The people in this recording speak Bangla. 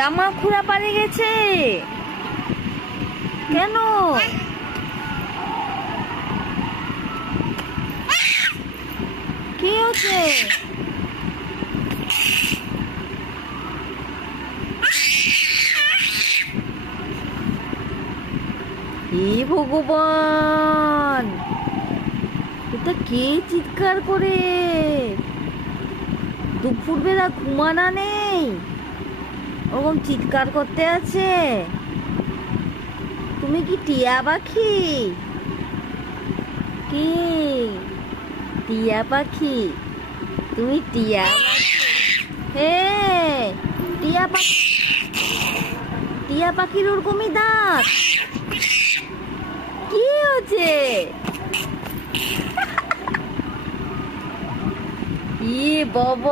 জামা খুঁড়া পারে গেছে কেন? কি হচ্ছে? হে ভগবান, এটা কে চিৎকার করে? দুপুরবেলা ঘুমানা নেই, ওরকম চিৎকার করতে আছে? তুমি কি টিয়া পাখি? কি টিয়া পাখি? তুমি টিয়া পাখি? হে, টিয়া পাখি, টিয়া পাখির ওরকমই দাঁত? কি হচ্ছে? ইয়ে বাবা,